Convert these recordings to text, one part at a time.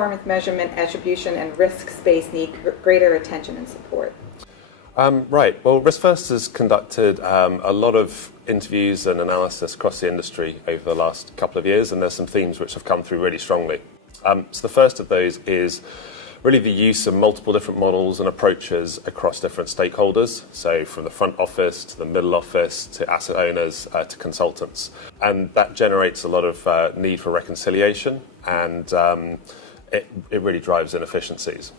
performance measurement, attribution, and risk space need greater attention and support? Right. Well, RiskFirst has conducted a lot of interviews and analysis across the industry over the last couple of years, and there's some themes which have come through really strongly. So the first of those is really the use of multiple different models and approaches across different stakeholders, so from the front office to the middle office to asset owners to consultants. And that generates a lot of need for reconciliation, and it really drives inefficiencies.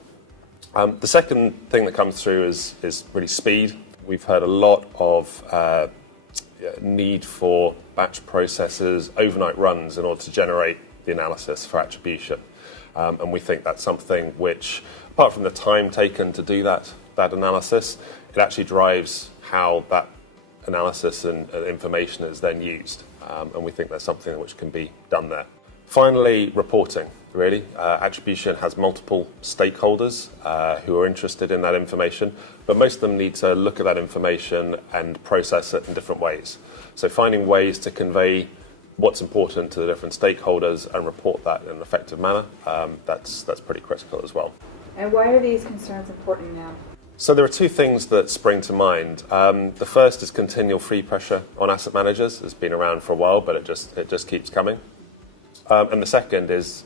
The second thing that comes through is really speed. We've heard a lot of need for batch processes, overnight runs in order to generate the analysis for attribution. And we think that's something which, apart from the time taken to do that analysis, it actually drives how that analysis and information is then used. And we think there's something which can be done there. Finally, reporting, really. Attribution has multiple stakeholders who are interested in that information, but most of them need to look at that information and process it in different ways. So finding ways to convey what's important to the different stakeholders and report that in an effective manner, that's pretty critical as well. And why are these concerns important now? So there are two things that spring to mind. The first is continual fee pressure on asset managers. It's been around for a while, but it just keeps coming. And the second is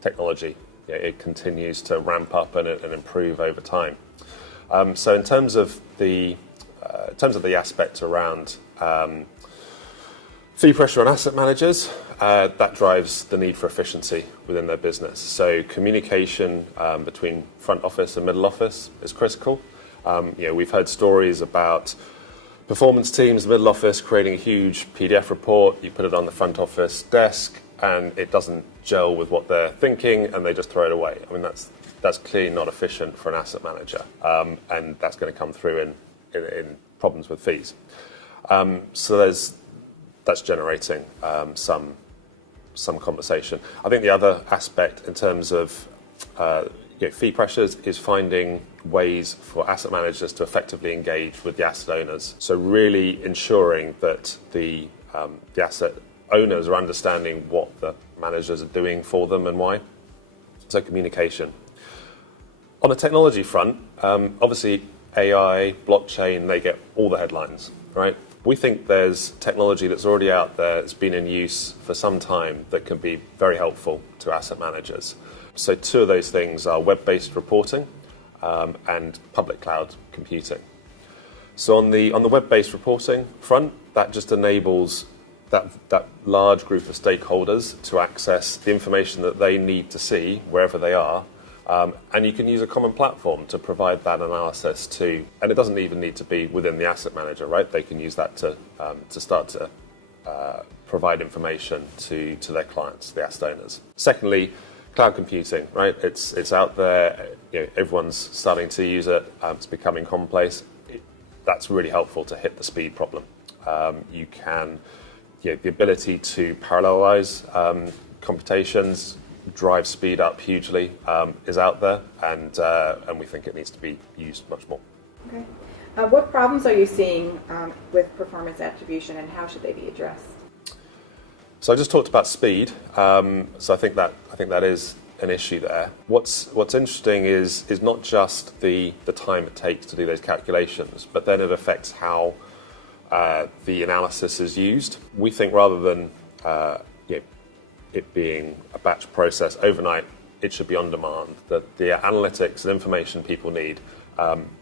technology. It continues to ramp up and improve over time. So in terms of the aspect around fee pressure on asset managers, that drives the need for efficiency within their business. So communication between front office and middle office is critical. We've heard stories about performance teams, middle office, creating a huge PDF report. You put it on the front office desk, and it doesn't gel with what they're thinking, and they just throw it away. I mean, that's clearly not efficient for an asset manager, and that's going to come through in problems with fees. So that's generating some conversation. I think the other aspect in terms of fee pressures is finding ways for asset managers to effectively engage with the asset owners. So really ensuring that the asset owners are understanding what the managers are doing for them and why. So communication. On the technology front, obviously AI, blockchain, they get all the headlines, right? We think there's technology that's already out there, that's been in use for some time, that can be very helpful to asset managers. So two of those things are web-based reporting and public cloud computing. So on the web-based reporting front, that just enables that large group of stakeholders to access the information that they need to see wherever they are. And you can use a common platform to provide that analysis too. And it doesn't even need to be within the asset manager, right? They can use that to start to provide information to their clients, the asset owners. Secondly, cloud computing, right? It's out there. Everyone's starting to use it. It's becoming commonplace. That's really helpful to hit the speed problem. You can, the ability to parallelize computations, drive speed up hugely, is out there, and we think it needs to be used much more. Okay. What problems are you seeing with performance attribution, and how should they be addressed? So I just talked about speed. So I think that is an issue there. What's interesting is not just the time it takes to do those calculations, but then it affects how the analysis is used. We think rather than it being a batch process overnight, it should be on demand, that the analytics and information people need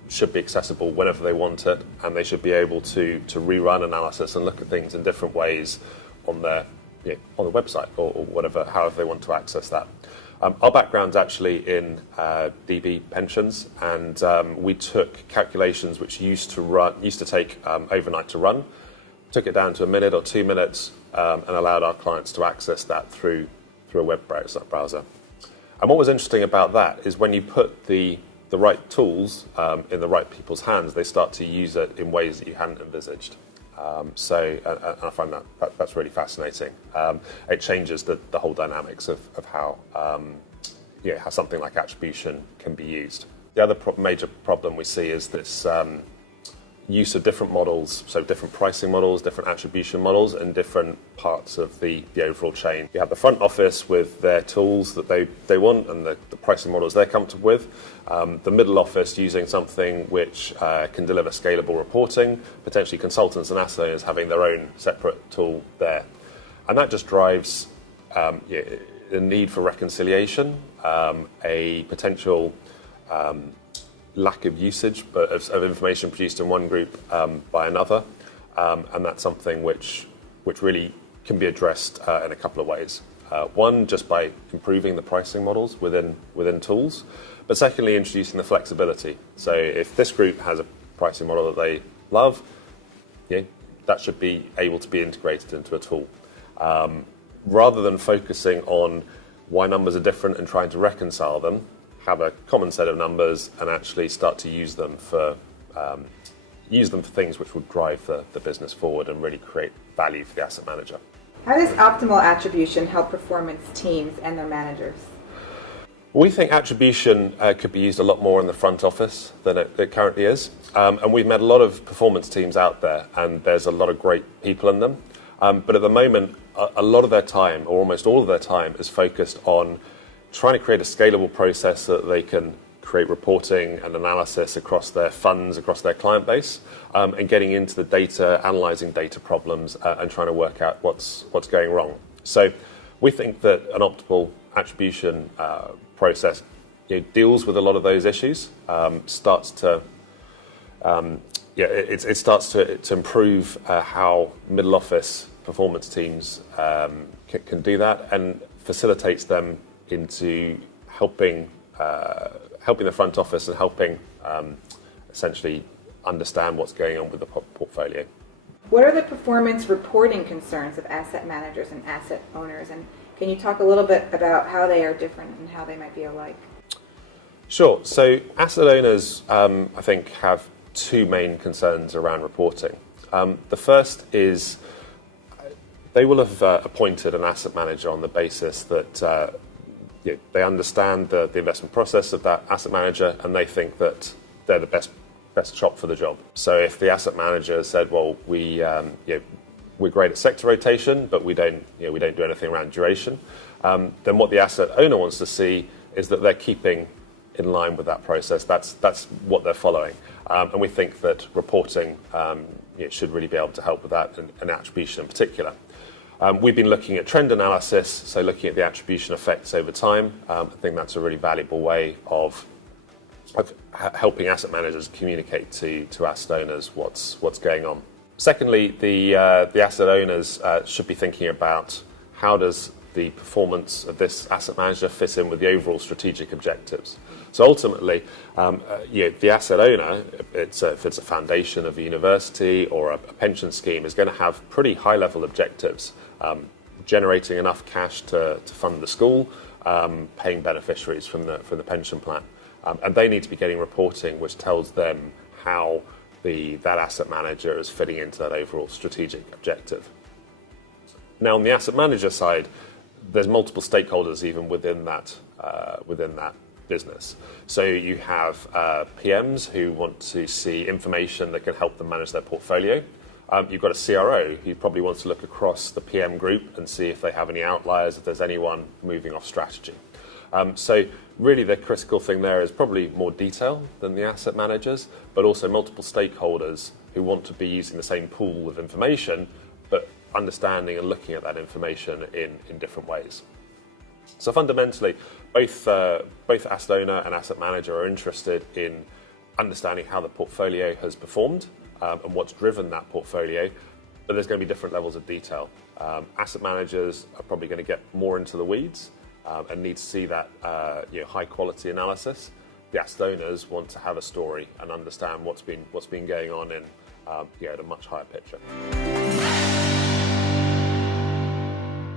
should be accessible whenever they want it, and they should be able to rerun analysis and look at things in different ways on their on the website or whatever, however they want to access that. Our background's actually in DB pensions, and we took calculations which used to take overnight to run, took it down to a minute or 2 minutes, and allowed our clients to access that through a web browser. And what was interesting about that is when you put the right tools in the right people's hands, they start to use it in ways that you hadn't envisaged. So I find that's really fascinating. It changes the whole dynamics of how something like attribution can be used. The other major problem we see is this use of different models, so different pricing models, different attribution models, and different parts of the overall chain. You have the front office with their tools that they want and the pricing models they're comfortable with. The middle office using something which can deliver scalable reporting, potentially consultants and asset owners having their own separate tool there. And that just drives the need for reconciliation, a potential lack of usage of information produced in one group by another, and that's something which really can be addressed in a couple of ways. One, just by improving the pricing models within tools, but secondly, introducing the flexibility. So if this group has a pricing model that they love, that should be able to be integrated into a tool. Rather than focusing on why numbers are different and trying to reconcile them, have a common set of numbers and actually start to use them for things which will drive the business forward and really create value for the asset manager. How does optimal attribution help performance teams and their managers? We think attribution could be used a lot more in the front office than it currently is. And we've met a lot of performance teams out there, and there's a lot of great people in them. But at the moment, a lot of their time, or almost all of their time, is focused on trying to create a scalable process so that they can create reporting and analysis across their funds, across their client base, and getting into the data, analysing data problems, and trying to work out what's going wrong. So we think that an optimal attribution process deals with a lot of those issues, starts to improve how middle office performance teams can do that, and facilitates them into helping the front office and helping essentially understand what's going on with the portfolio. What are the performance reporting concerns of asset managers and asset owners, and can you talk a little bit about how they are different and how they might be alike? Sure. So asset owners, I think, have two main concerns around reporting. The first is they will have appointed an asset manager on the basis that they understand the investment process of that asset manager, and they think that they're the best shop for the job. So if the asset manager said, well, we're great at sector rotation, but we don't do anything around duration, then what the asset owner wants to see is that they're keeping in line with that process. That's what they're following, and we think that reporting should really be able to help with that, and attribution in particular. We've been looking at trend analysis, so looking at the attribution effects over time. I think that's a really valuable way of helping asset managers communicate to asset owners what's going on. Secondly, the asset owners should be thinking about how does the performance of this asset manager fit in with the overall strategic objectives. So ultimately, the asset owner, if it's a foundation of a university or a pension scheme, is going to have pretty high-level objectives, generating enough cash to fund the school, paying beneficiaries from the pension plan. And they need to be getting reporting which tells them how that asset manager is fitting into that overall strategic objective. Now, on the asset manager side, there's multiple stakeholders even within that business. So you have PMs who want to see information that can help them manage their portfolio. You've got a CRO who probably wants to look across the PM group and see if they have any outliers, if there's anyone moving off strategy. So really the critical thing there is probably more detail than the asset managers, but also multiple stakeholders who want to be using the same pool of information, but understanding and looking at that information in different ways. So fundamentally, both asset owner and asset manager are interested in understanding how the portfolio has performed and what's driven that portfolio, but there's going to be different levels of detail. Asset managers are probably going to get more into the weeds and need to see that high quality analysis. The asset owners want to have a story and understand what's been going on in at a much higher picture.